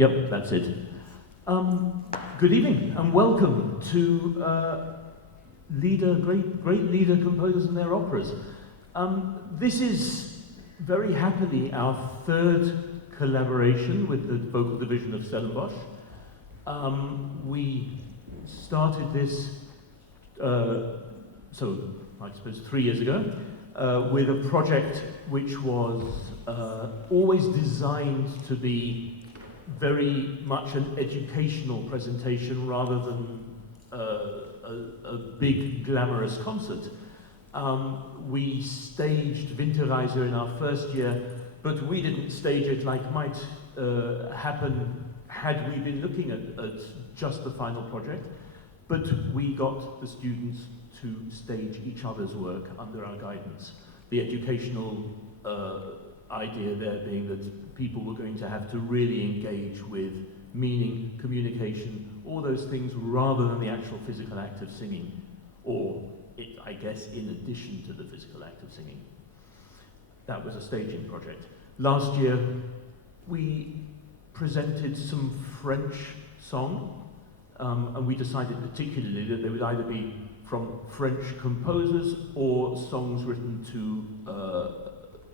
Yep, that's it. Good evening and welcome to great leader composers and their operas. This is very happily our third collaboration with the vocal division of Stellenbosch. We started this, so I suppose 3 years ago, with a project which was always designed to be very much an educational presentation rather than a big glamorous concert. We staged Winterreise in our first year, but we didn't stage it like might happen had we been looking at just the final project, but we got the students to stage each other's work under our guidance. The educational idea there being that people were going to have to really engage with meaning, communication, all those things rather than the actual physical act of singing, or I guess in addition to the physical act of singing. That was a staging project. Last year we presented some French song, and we decided particularly that they would either be from French composers or songs written to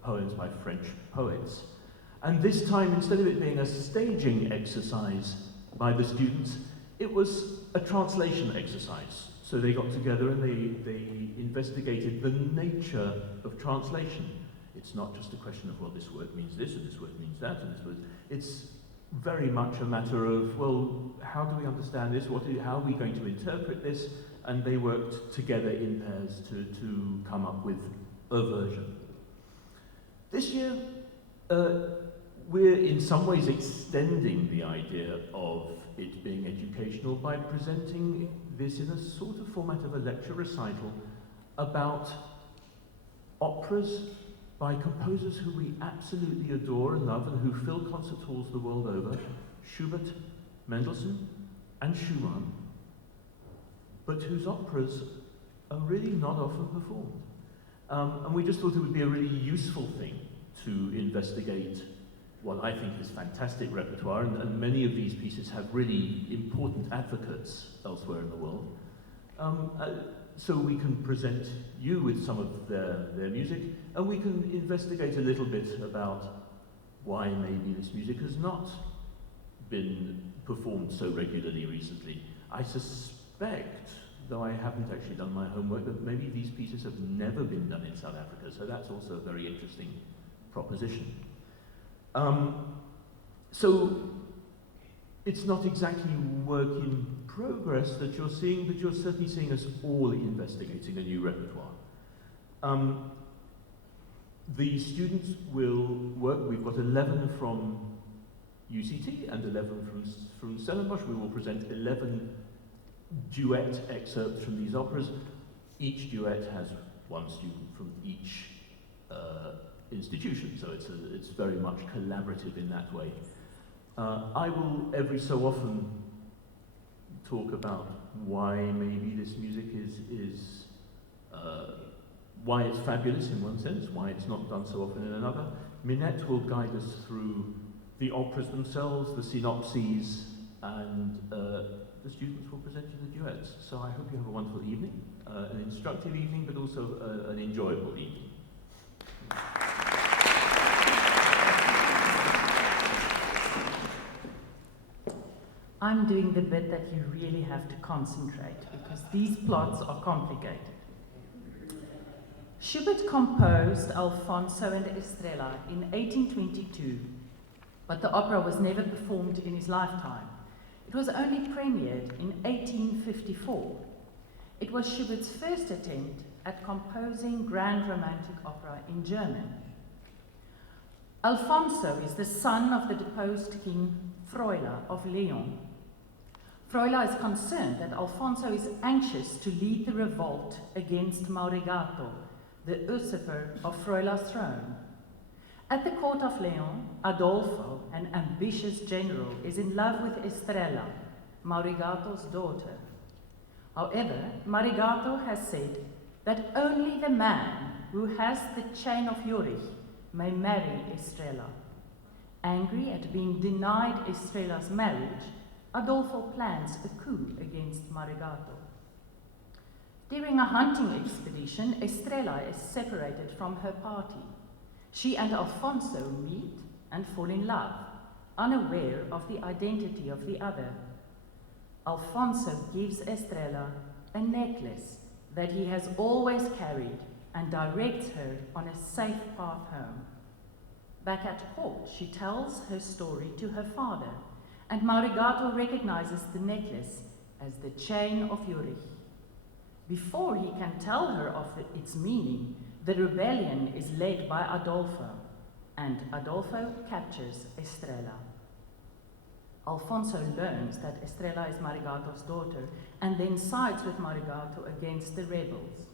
poems by French poets. And this time, instead of it being a staging exercise by the students, it was a translation exercise. So they got together and they investigated the nature of translation. It's not just a question of, well, this word means this, and this word means that, and this word. It's very much a matter of, well, how do we understand this? How are we going to interpret this? And they worked together in pairs to come up with a version. This year, we're in some ways extending the idea of it being educational by presenting this in a sort of format of a lecture recital about operas by composers who we absolutely adore and love and who fill concert halls the world over, Schubert, Mendelssohn, and Schumann, but whose operas are really not often performed. And we just thought it would be a really useful thing to investigate what I think is fantastic repertoire, and many of these pieces have really important advocates elsewhere in the world. So we can present you with some of their music, and we can investigate a little bit about why maybe this music has not been performed so regularly recently. I suspect, though I haven't actually done my homework, that maybe these pieces have never been done in South Africa, so that's also a very interesting proposition. So it's not exactly work in progress that you're seeing, but you're certainly seeing us all investigating a new repertoire. The students will work, we've got 11 from UCT and 11 from Stellenbosch. We will present 11 duet excerpts from these operas. Each duet has one student from each institution, so it's very much collaborative in that way. I will every so often talk about why maybe this music is why it's fabulous in one sense, why it's not done so often in another. Minette will guide us through the operas themselves, the synopses, and the students will present you the duets. So I hope you have a wonderful evening, an instructive evening, but also an enjoyable evening. I'm doing the bit that you really have to concentrate because these plots are complicated. Schubert composed Alfonso and Estrella in 1822, but the opera was never performed in his lifetime. It was only premiered in 1854. It was Schubert's first attempt at composing grand romantic opera in German. Alfonso is the son of the deposed king Froila of Leon. Froila is concerned that Alfonso is anxious to lead the revolt against Maurigato, the usurper of Froila's throne. At the court of Leon, Adolfo, an ambitious general, is in love with Estrella, Maurigato's daughter. However, Maurigato has said that only the man who has the chain of Jurich may marry Estrella. Angry at being denied Estrella's marriage, Adolfo plans a coup against Marigato. During a hunting expedition, Estrella is separated from her party. She and Alfonso meet and fall in love, unaware of the identity of the other. Alfonso gives Estrella a necklace that he has always carried and directs her on a safe path home. Back at court, she tells her story to her father, and Marigato recognizes the necklace as the chain of Jurich. Before he can tell her of its meaning, the rebellion is led by Adolfo, and Adolfo captures Estrella. Alfonso learns that Estrella is Marigato's daughter and then sides with Marigato against the rebels.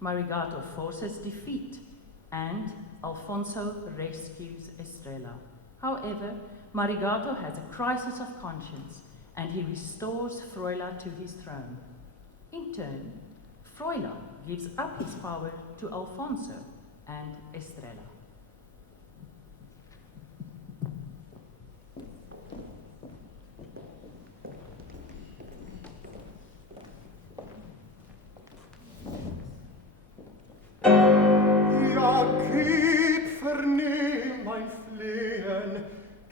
Marigato forces defeat, and Alfonso rescues Estrella. However, Marigato has a crisis of conscience, and he restores Froila to his throne. In turn, Froila gives up his power to Alfonso and Estrella. Ja, gib, vernehm mein Flehen,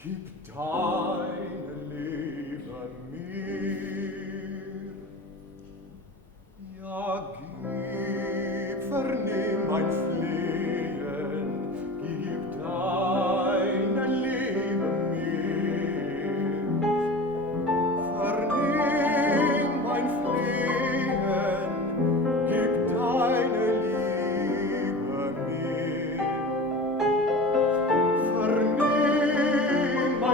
gib deine Liebe mir. Ja, gib, vernehm mein Flehen, gib deine Liebe mir. Vernehm mein Flehen, gib deine Liebe mir. Vernehm mein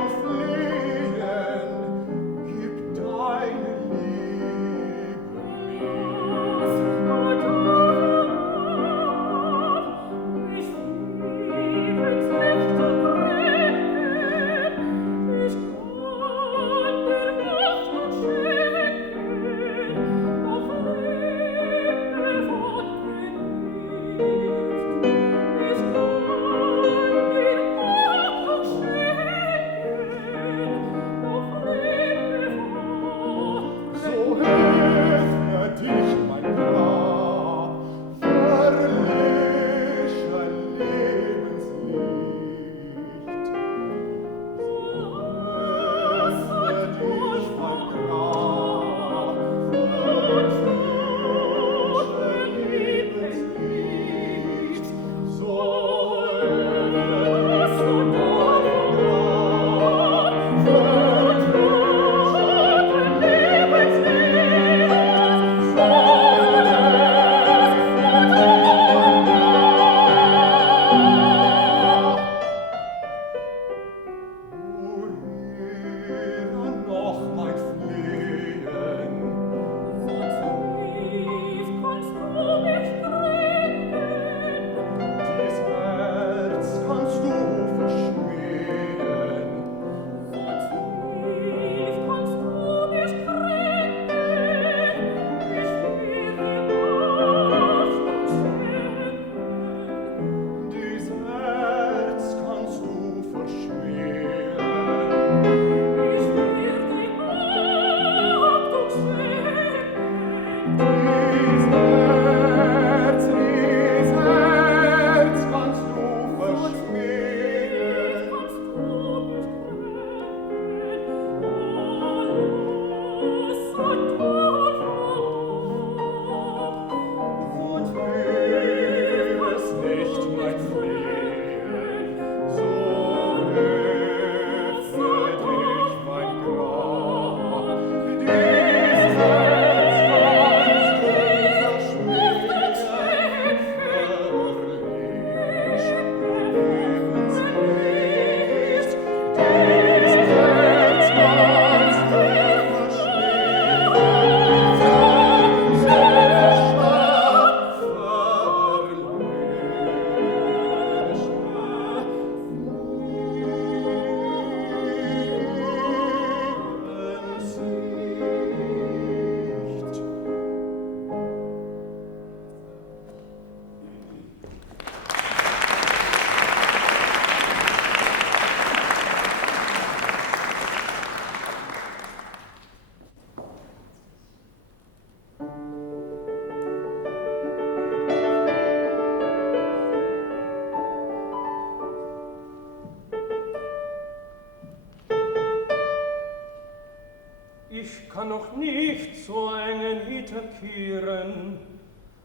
Ach, nicht so engen Hitterkehren,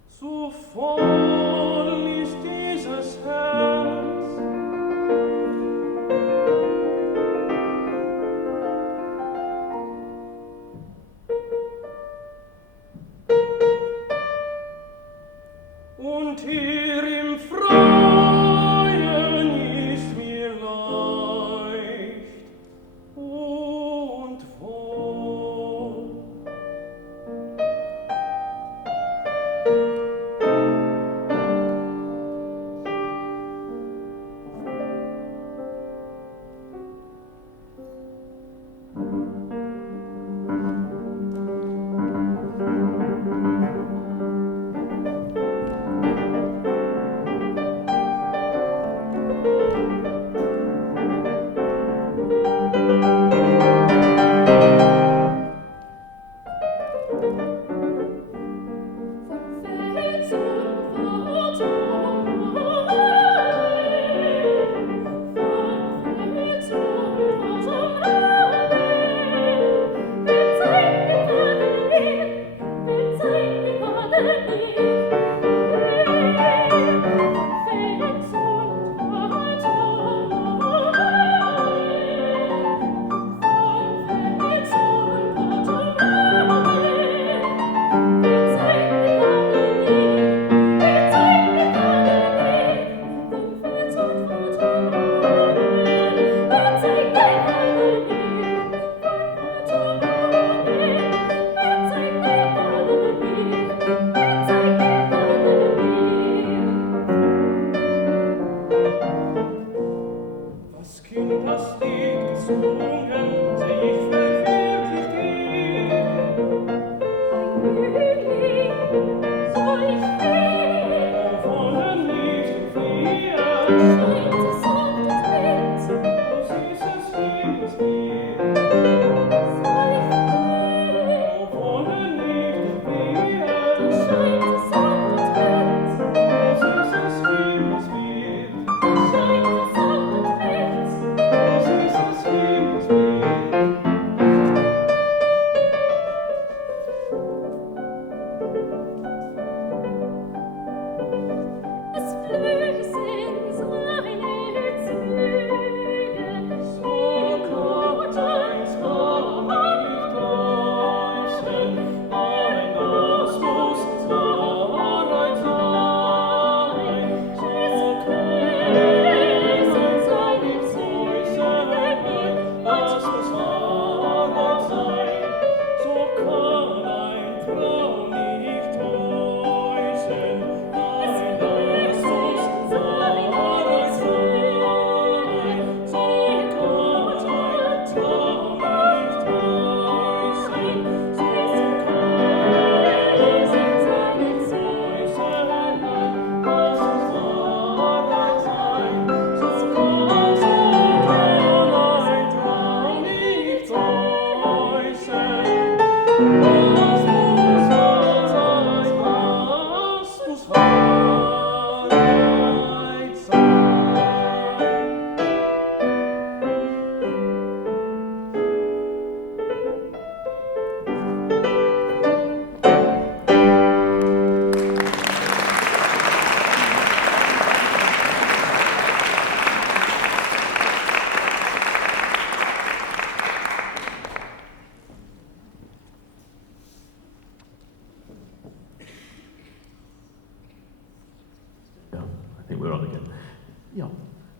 so voll ist dieses Herz. Und hier im Freien ist mir leicht und wohl.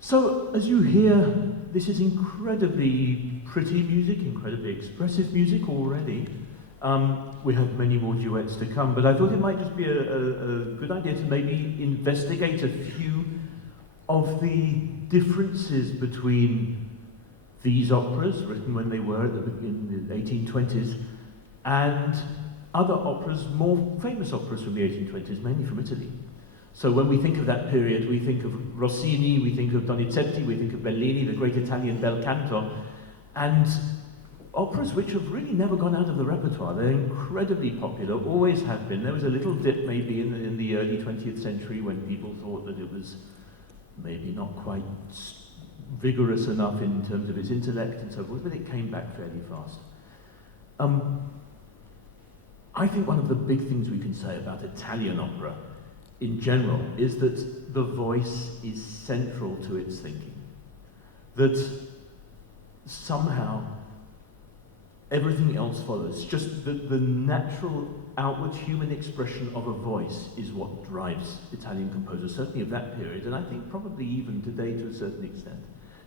So, as you hear, this is incredibly pretty music, incredibly expressive music already. We have many more duets to come, but I thought it might just be a good idea to maybe investigate a few of the differences between these operas, written when they were in the 1820s, and other operas, more famous operas from the 1820s, mainly from Italy. So when we think of that period, we think of Rossini, we think of Donizetti, we think of Bellini, the great Italian bel canto, and operas which have really never gone out of the repertoire. They're incredibly popular, always have been. There was a little dip maybe in the early 20th century when people thought that it was maybe not quite vigorous enough in terms of its intellect and so forth, but it came back fairly fast. I think one of the big things we can say about Italian opera in general is that the voice is central to its thinking. That somehow everything else follows. Just the natural outward human expression of a voice is what drives Italian composers, certainly of that period, and I think probably even today to a certain extent.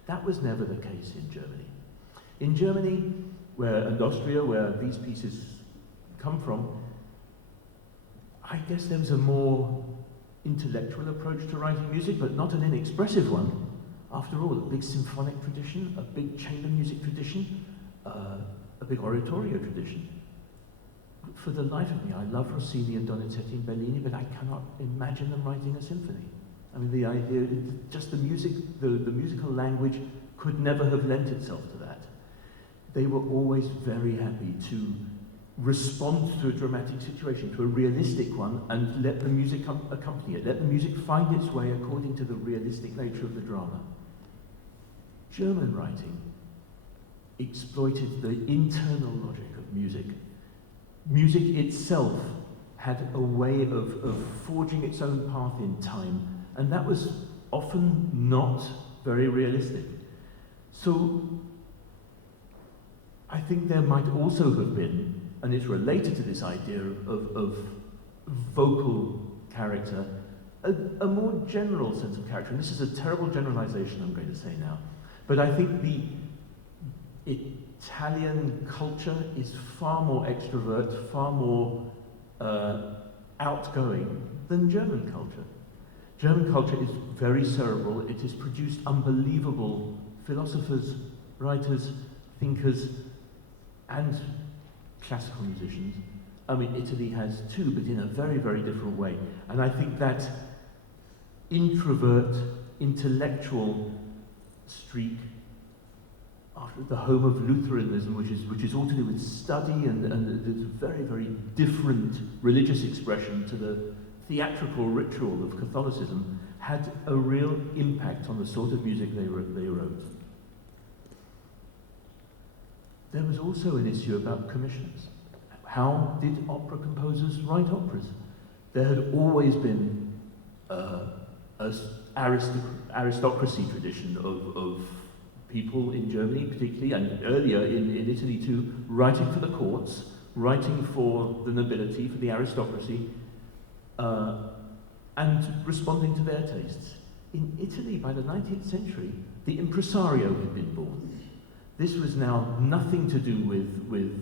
That was never the case in Germany. In Germany, and Austria, where these pieces come from, I guess there was a more intellectual approach to writing music, but not an inexpressive one. After all, a big symphonic tradition, a big chamber music tradition, a big oratorio tradition. For the life of me, I love Rossini and Donizetti and Bellini, but I cannot imagine them writing a symphony. I mean, the idea, just the music, the musical language could never have lent itself to that. They were always very happy to respond to a dramatic situation, to a realistic one, and let the music accompany it, let the music find its way according to the realistic nature of the drama. German writing exploited the internal logic of music. Music itself had a way of forging its own path in time, and that was often not very realistic. So I think there might also have been, and it's related to this idea of vocal character, a more general sense of character. And this is a terrible generalization I'm going to say now, but I think the Italian culture is far more extrovert, far more outgoing than German culture. German culture is very cerebral. It has produced unbelievable philosophers, writers, thinkers, and classical musicians. I mean, Italy has too, but in a very, very different way. And I think that introvert, intellectual streak, after the home of Lutheranism, which is all to do with study and there's a very, very different religious expression to the theatrical ritual of Catholicism, had a real impact on the sort of music they wrote. There was also an issue about commissions. How did opera composers write operas? There had always been an aristocracy tradition of people in Germany particularly, and earlier in Italy too, writing for the courts, writing for the nobility, for the aristocracy, and responding to their tastes. In Italy, by the 19th century, the impresario had been born. This was now nothing to do with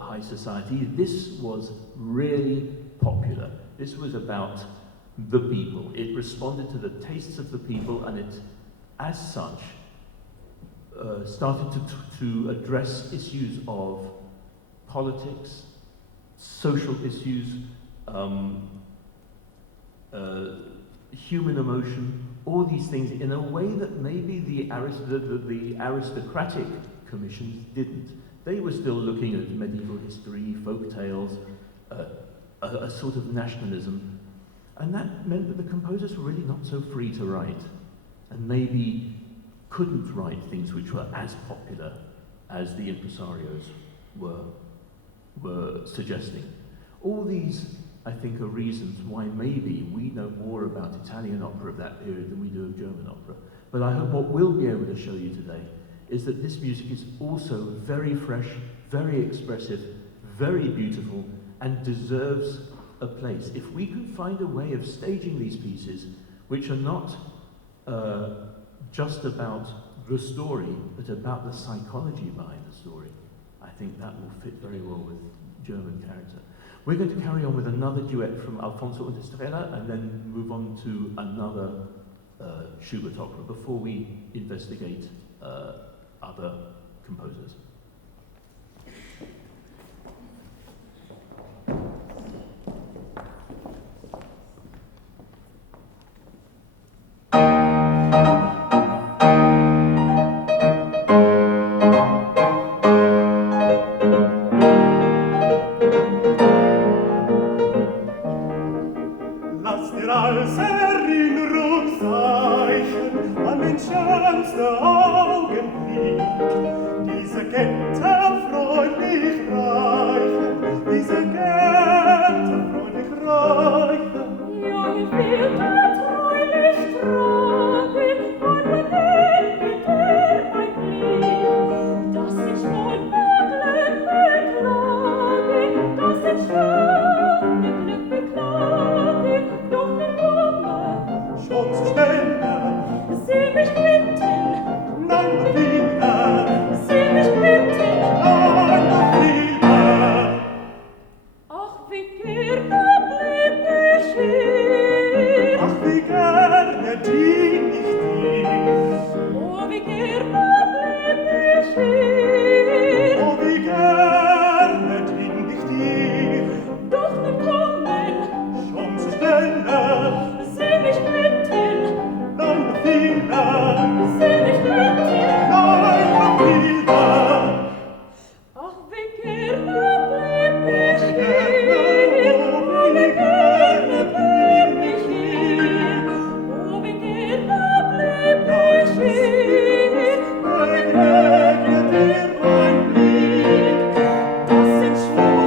high society. This was really popular. This was about the people. It responded to the tastes of the people, and it, as such, started to address issues of politics, social issues, human emotion, all these things in a way that maybe the aristocratic commissions didn't. They were still looking at medieval history, folk tales, a sort of nationalism, and that meant that the composers were really not so free to write, and maybe couldn't write things which were as popular as the impresarios were suggesting. All these, I think, are reasons why maybe we know more about Italian opera of that period than we do of German opera. But I hope what we'll be able to show you today is that this music is also very fresh, very expressive, very beautiful, and deserves a place. If we can find a way of staging these pieces, which are not just about the story, but about the psychology behind the story, I think that will fit very well with German character. We're going to carry on with another duet from Alfonso und Estrella and then move on to another Schubert opera before we investigate other composers. Diese Kette freundlich reichen, diese Kette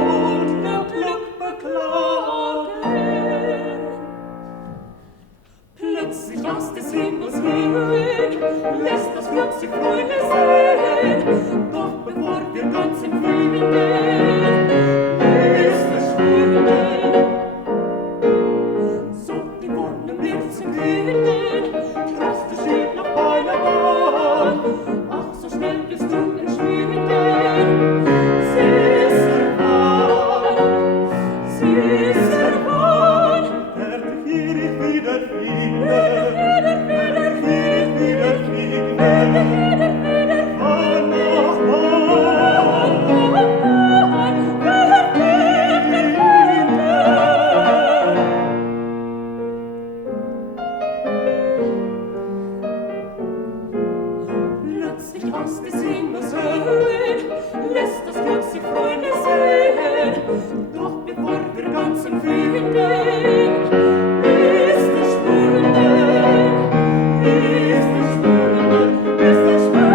Furt der Glück beklagen. Plötzlich aus des Himmels Höhen lässt das Glück sich Freunde sehen. Doch bevor wir ganz empfinden, ist es schwunden. So die Wunde mir zu künden, Troste steht noch bei der Bahn. Ach, so schnell bist du entschwunden. Plötzlich aus des Himmels Höhen lässt das Glück sich Freunde sehen. Doch bevor wir ganz empfinden, ist es schwunden, ist es schwunden, ist es schwunden.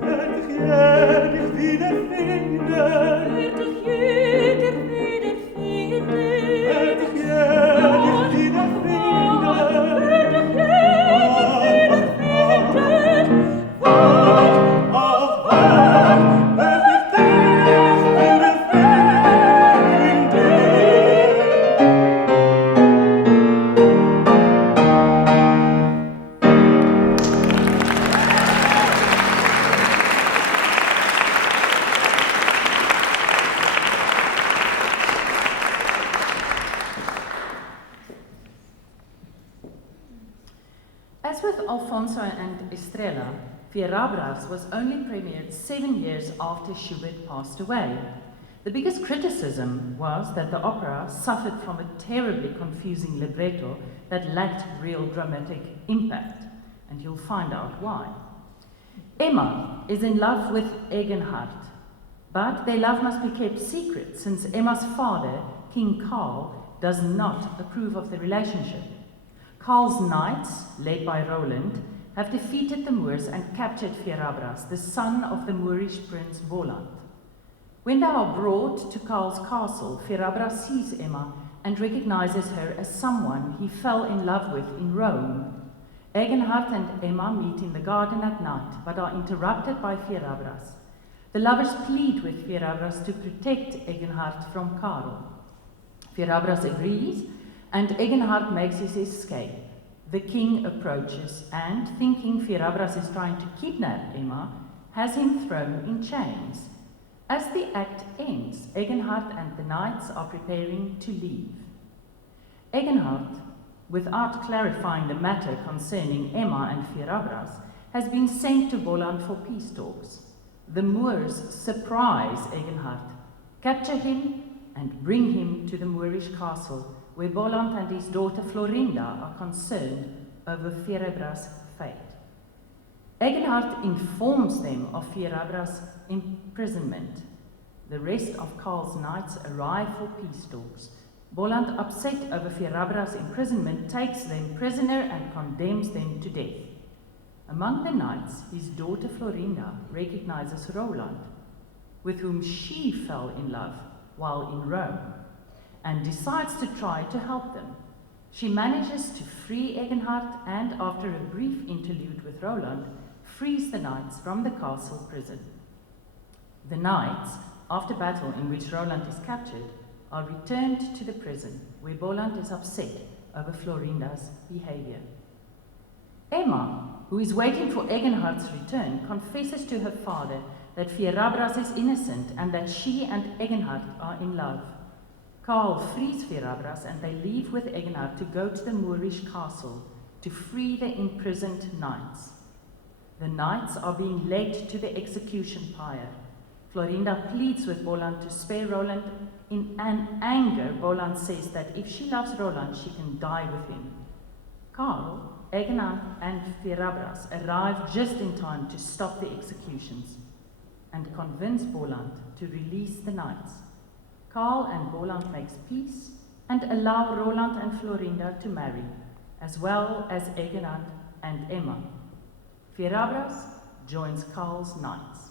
Wird dich jeder wiederfinden, wird dich jeder wiederfinden, wird dich jeder As with Alfonso and Estrella, Fierabras was only premiered 7 years after Schubert passed away. The biggest criticism was that the opera suffered from a terribly confusing libretto that lacked real dramatic impact, and you'll find out why. Emma is in love with Egenhard, but their love must be kept secret since Emma's father, King Karl, does not approve of the relationship. Karl's knights, led by Roland, have defeated the Moors and captured Fierabras, the son of the Moorish prince Voland. When they are brought to Karl's castle, Fierabras sees Emma and recognizes her as someone he fell in love with in Rome. Egenhard and Emma meet in the garden at night, but are interrupted by Fierabras. The lovers plead with Fierabras to protect Egenhard from Karl. Fierabras agrees, and Egenhard makes his escape. The king approaches and, thinking Fierabras is trying to kidnap Emma, has him thrown in chains. As the act ends, Egenhard and the knights are preparing to leave. Egenhard, without clarifying the matter concerning Emma and Fierabras, has been sent to Voland for peace talks. The Moors surprise Egenhard, capture him, and bring him to the Moorish castle, where Voland and his daughter Florinda are concerned over Fierabras' fate. Egenhard informs them of Fierabras' imprisonment. The rest of Karl's knights arrive for peace talks. Voland, upset over Fierabras' imprisonment, takes them prisoner and condemns them to death. Among the knights, his daughter Florinda recognizes Roland, with whom she fell in love while in Rome, and decides to try to help them. She manages to free Egenhard and, after a brief interlude with Roland, frees the knights from the castle prison. The knights, after battle in which Roland is captured, are returned to the prison, where Voland is upset over Florinda's behavior. Emma, who is waiting for Egenhard's return, confesses to her father that Fierabras is innocent and that she and Egenhard are in love. Karl frees Fierabras and they leave with Egenhard to go to the Moorish castle to free the imprisoned knights. The knights are being led to the execution pyre. Florinda pleads with Voland to spare Roland. In an anger, Voland says that if she loves Roland, she can die with him. Karl, Egenhard and Fierabras arrive just in time to stop the executions and convince Voland to release the knights. Karl and Voland makes peace and allow Roland and Florinda to marry, as well as Egenhard and Emma. Fierabras, joins Carl's Knights.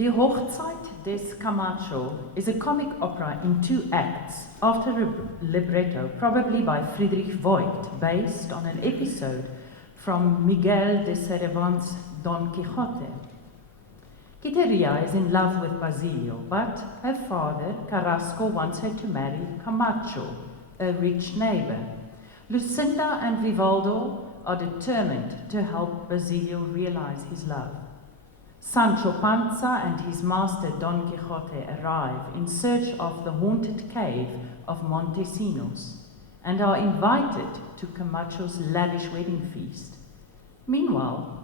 Die Hochzeit des Camacho is a comic opera in 2 acts after a libretto, probably by Friedrich Voigt, based on an episode from Miguel de Cervantes' Don Quixote. Quiteria is in love with Basilio, but her father, Carrasco, wants her to marry Camacho, a rich neighbor. Lucinda and Vivaldo are determined to help Basilio realize his love. Sancho Panza and his master Don Quixote arrive in search of the haunted cave of Montesinos and are invited to Camacho's lavish wedding feast. Meanwhile,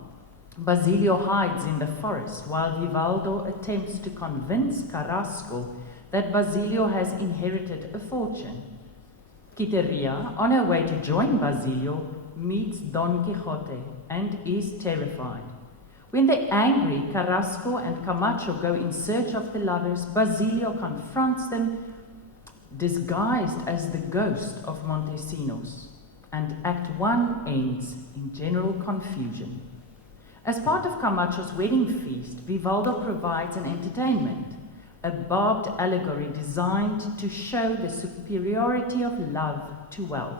Basilio hides in the forest while Vivaldo attempts to convince Carrasco that Basilio has inherited a fortune. Quiteria, on her way to join Basilio, meets Don Quixote and is terrified. When the angry Carrasco and Camacho go in search of the lovers, Basilio confronts them, disguised as the ghost of Montesinos, and Act 1 ends in general confusion. As part of Camacho's wedding feast, Vivaldo provides an entertainment, a barbed allegory designed to show the superiority of love to wealth.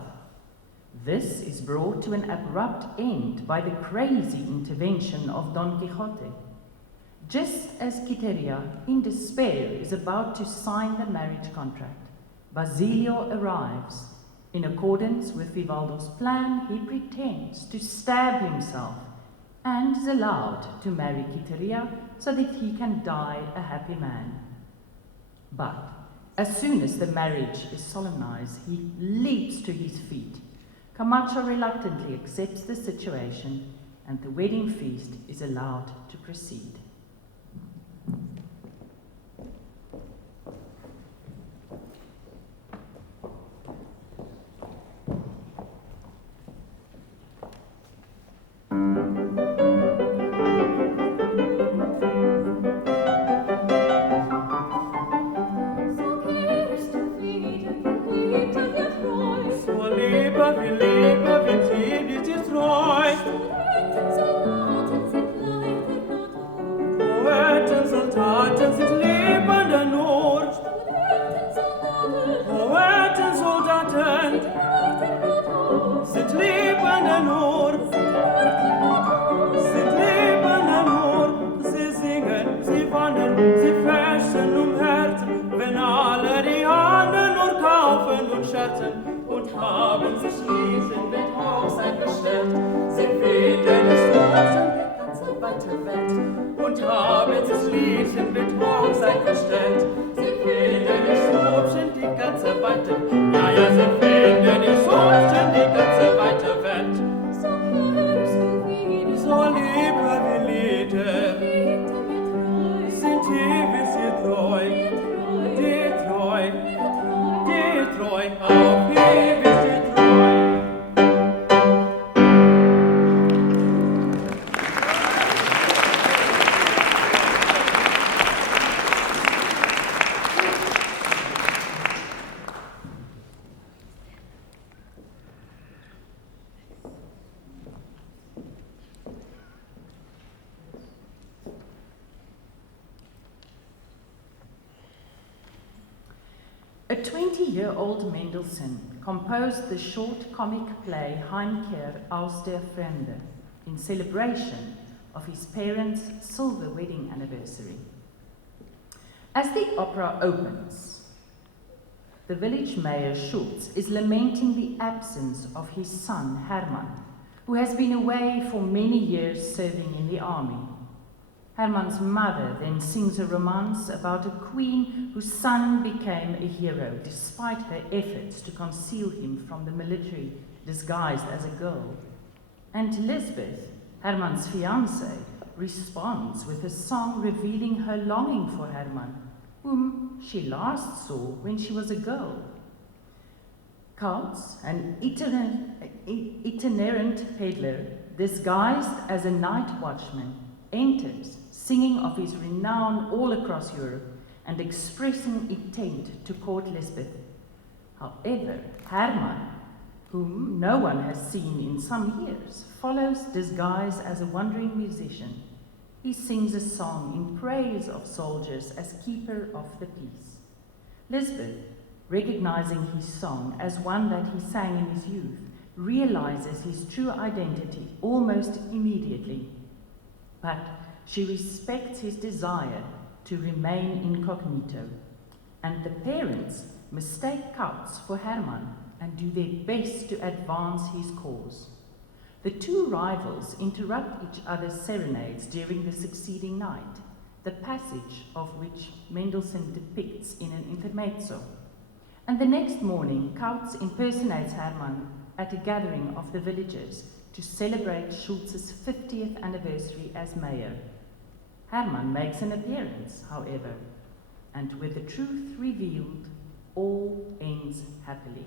This is brought to an abrupt end by the crazy intervention of Don Quixote. Just as Quiteria, in despair, is about to sign the marriage contract, Basilio arrives. In accordance with Vivaldo's plan, he pretends to stab himself and is allowed to marry Quiteria so that he can die a happy man. But as soon as the marriage is solemnized, he leaps to his feet. Camacho reluctantly accepts the situation, and the wedding feast is allowed to proceed. A 20-year-old Mendelssohn composed the short comic play Heimkehr aus der Fremde in celebration of his parents' silver wedding anniversary. As the opera opens, the village mayor Schultz is lamenting the absence of his son Hermann, who has been away for many years serving in the army. Hermann's mother then sings a romance about a queen whose son became a hero despite her efforts to conceal him from the military disguised as a girl. And Lisbeth, Hermann's fiancée, responds with a song revealing her longing for Hermann, whom she last saw when she was a girl. Kautz, an itinerant peddler disguised as a night watchman, enters, singing of his renown all across Europe and expressing intent to court Lisbeth. However, Hermann, whom no one has seen in some years, follows disguised as a wandering musician. He sings a song in praise of soldiers as keeper of the peace. Lisbeth, recognizing his song as one that he sang in his youth, realizes his true identity almost immediately. But she respects his desire to remain incognito, and the parents mistake Kautz for Hermann and do their best to advance his cause. The two rivals interrupt each other's serenades during the succeeding night, the passage of which Mendelssohn depicts in an intermezzo. And the next morning, Kautz impersonates Hermann at a gathering of the villagers to celebrate Schultz's 50th anniversary as mayor. Hermann makes an appearance, however, and with the truth revealed, all ends happily.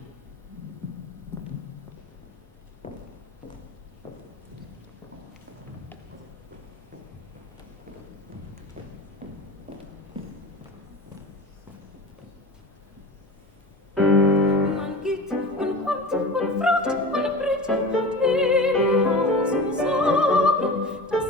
Man geht und kommt und fragt, man bringt, hat wenig auszusagen, das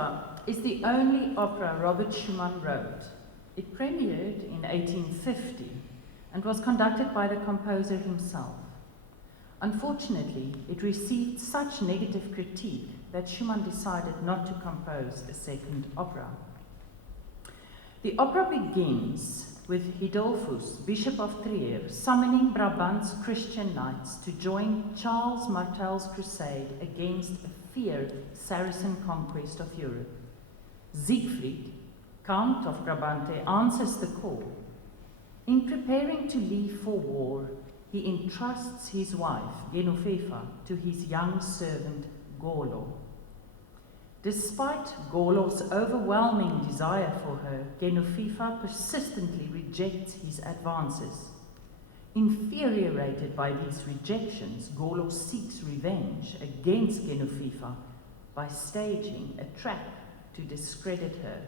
Genovefa is the only opera Robert Schumann wrote. It premiered in 1850 and was conducted by the composer himself. Unfortunately, it received such negative critique that Schumann decided not to compose a second opera. The opera begins with Hidolfus, Bishop of Trier, summoning Brabant's Christian knights to join Charles Martel's crusade against a feared Saracen conquest of Europe. Siegfried, Count of Brabante, answers the call. In preparing to leave for war, he entrusts his wife, Genovefa, to his young servant, Golo. Despite Golo's overwhelming desire for her, Genovefa persistently rejects his advances. Infuriated by these rejections, Golo seeks revenge against Genovefa by staging a trap to discredit her.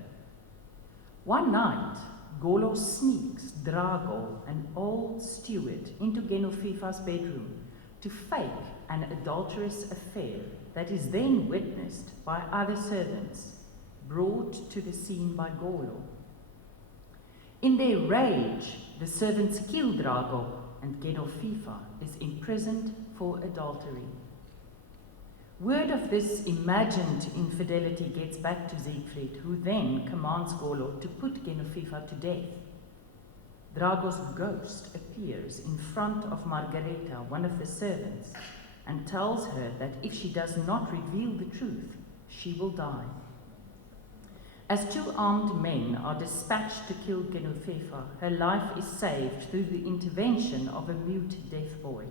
One night, Golo sneaks Drago, an old steward, into Genovefa's bedroom to fake an adulterous affair that is then witnessed by other servants, brought to the scene by Golo. In their rage, the servants kill Drago, and Genovefa is imprisoned for adultery. Word of this imagined infidelity gets back to Siegfried, who then commands Golo to put Genovefa to death. Drago's ghost appears in front of Margareta, one of the servants, and tells her that if she does not reveal the truth, she will die. As two armed men are dispatched to kill Genovefa, her life is saved through the intervention of a mute deaf boy.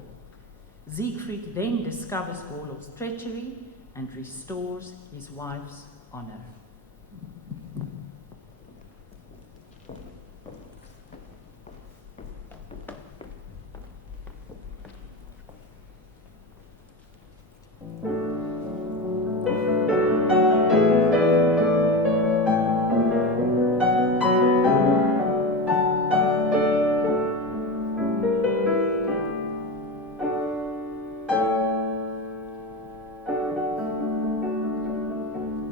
Siegfried then discovers Golo's treachery and restores his wife's honor.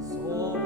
So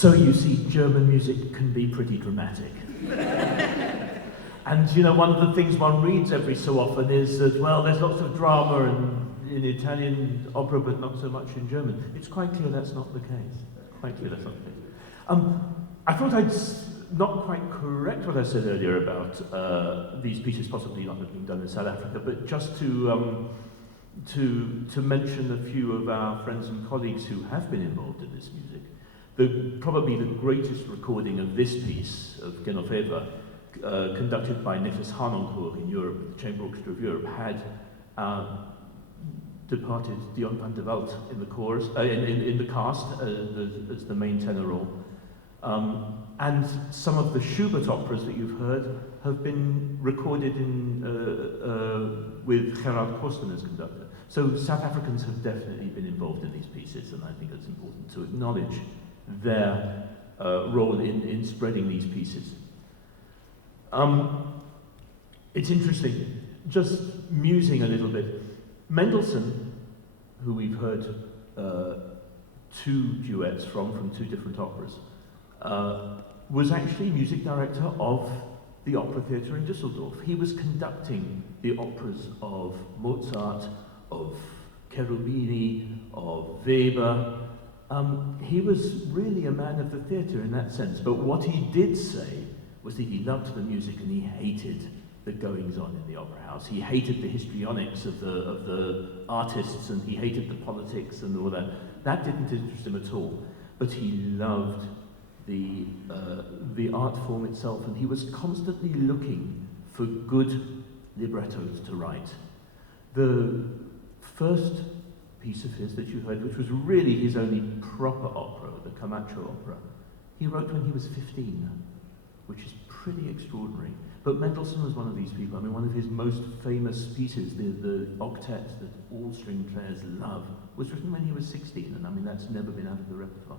So you see, German music can be pretty dramatic. And you know, one of the things one reads every so often is that, well, there's lots of drama in Italian opera, but not so much in German. It's quite clear that's not the case. Quite clear that's not the case. I thought I'd not quite correct what I said earlier about these pieces possibly not being done in South Africa, but just to mention a few of our friends and colleagues who have been involved in this music. Probably the greatest recording of this piece, of Genoveva, conducted by Nicholas Harnoncourt in Europe, the Chamber Orchestra of Europe, had departed Dion van der Walt in the chorus, in the cast as the main tenor role. And some of the Schubert operas that you've heard have been recorded with Gerard Kosten as conductor. So South Africans have definitely been involved in these pieces, and I think it's important to acknowledge their role in spreading these pieces. It's interesting, just musing a little bit. Mendelssohn, who we've heard two duets from two different operas, was actually music director of the Opera Theatre in Düsseldorf. He was conducting the operas of Mozart, of Cherubini, of Weber. He was really a man of the theatre in that sense, but what he did say was that he loved the music and he hated the goings-on in the opera house. He hated the histrionics of the artists, and he hated the politics and all that. That didn't interest him at all, but he loved the art form itself, and he was constantly looking for good librettos to write. The first piece of his that you heard, which was really his only proper opera, the Camacho opera, he wrote when he was 15, which is pretty extraordinary. But Mendelssohn was one of these people. I mean, one of his most famous pieces, the octet that all string players love, was written when he was 16, and I mean, that's never been out of the repertoire.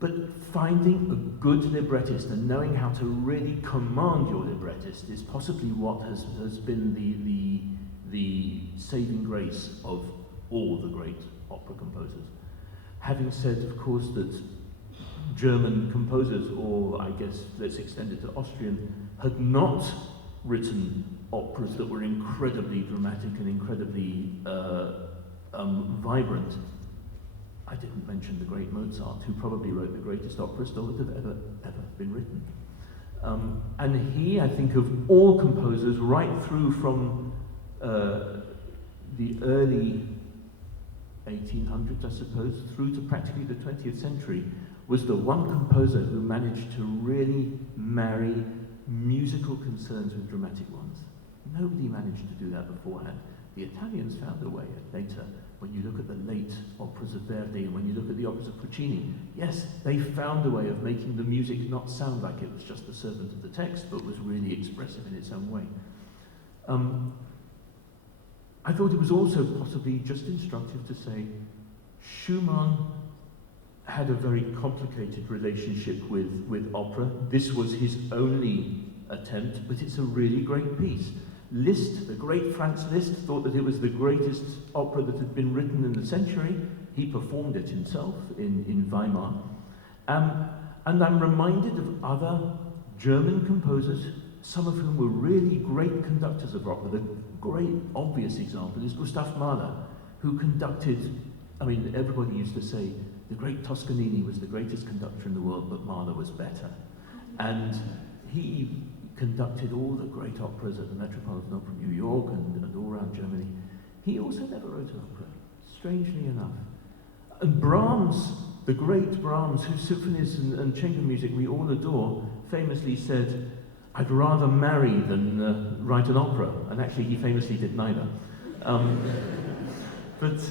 But finding a good librettist and knowing how to really command your librettist is possibly what has been the saving grace of all the great opera composers. Having said, of course, that German composers, or I guess let's extend it to Austrian, had not written operas that were incredibly dramatic and incredibly vibrant. I didn't mention the great Mozart, who probably wrote the greatest opera still that have ever been written. And he, I think, of all composers, right through from the early 1800s, I suppose, through to practically the 20th century, was the one composer who managed to really marry musical concerns with dramatic ones. Nobody managed to do that beforehand. The Italians found a way later. When you look at the late operas of Verdi, and when you look at the operas of Puccini, yes, they found a way of making the music not sound like it was just the servant of the text, but was really expressive in its own way. I thought it was also possibly just instructive to say Schumann had a very complicated relationship with opera. This was his only attempt, but it's a really great piece. Liszt, the great Franz Liszt, thought that it was the greatest opera that had been written in the century. He performed it himself in Weimar. And I'm reminded of other German composers, some of whom were really great conductors of opera. The great obvious example is Gustav Mahler, who conducted, I mean, everybody used to say, the great Toscanini was the greatest conductor in the world, but Mahler was better. And he conducted all the great operas at the Metropolitan Opera in New York and all around Germany. He also never wrote an opera, strangely enough. And Brahms, the great Brahms, whose symphonies and chamber music we all adore, famously said, "I'd rather marry than write an opera." And actually, he famously did neither. But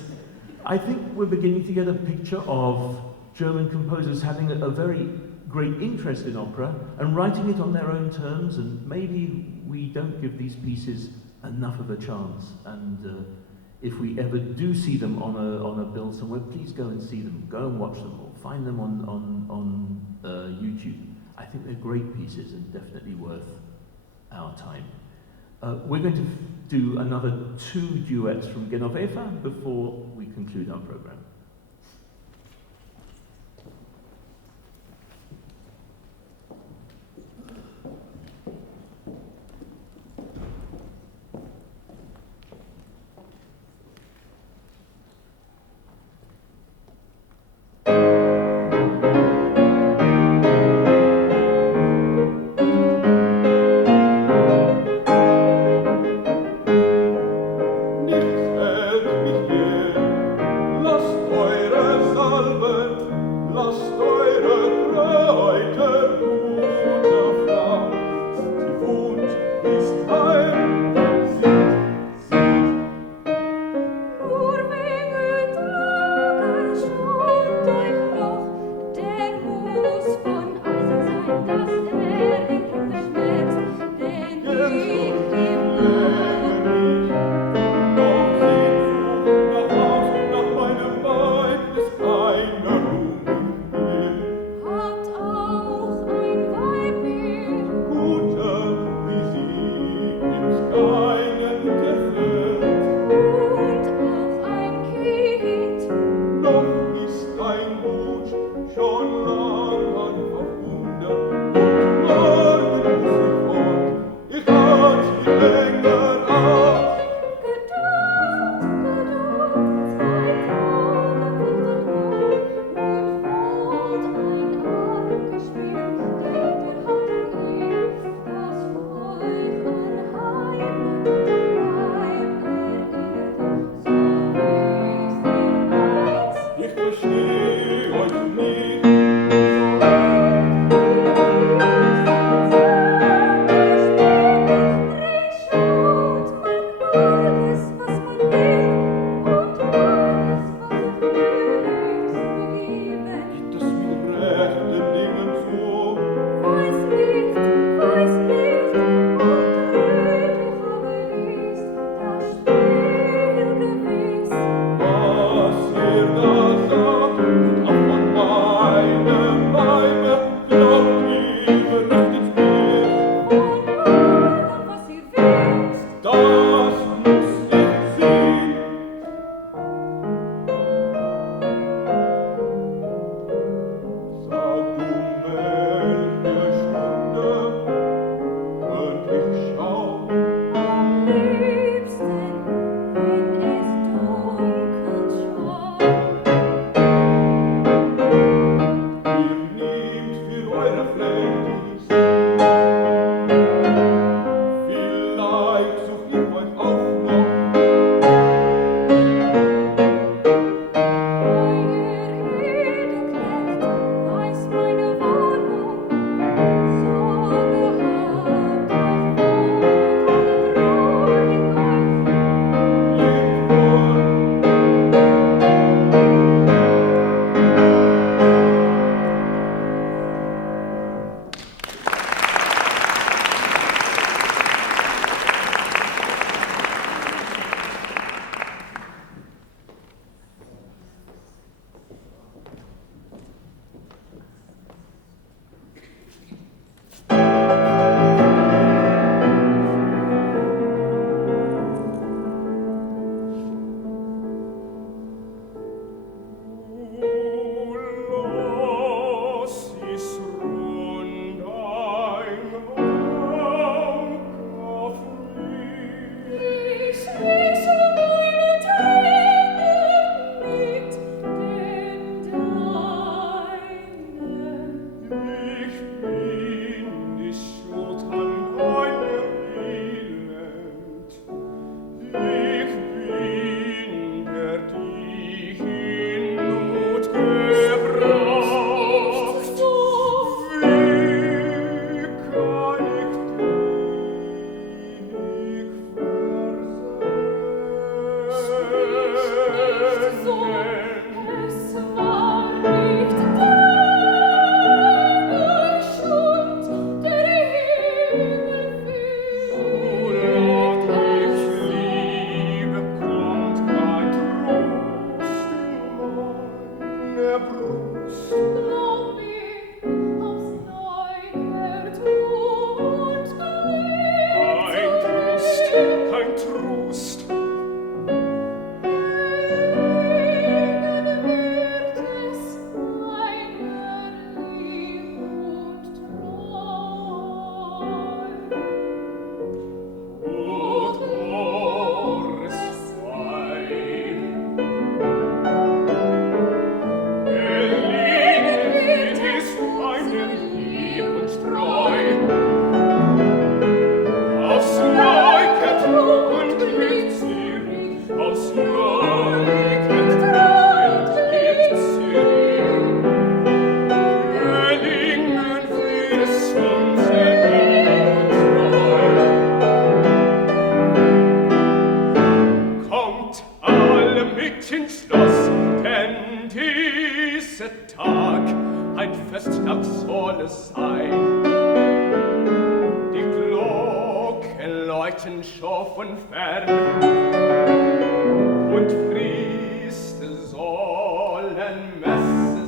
I think we're beginning to get a picture of German composers having a very great interest in opera and writing it on their own terms, and maybe we don't give these pieces enough of a chance. And if we ever do see them on a bill somewhere, please go and see them, go and watch them, or find them on YouTube. I think they're great pieces and definitely worth our time. We're going to do another 2 duets from Genoveva before we conclude our program.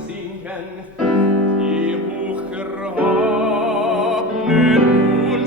Singen, die hochgehobenen und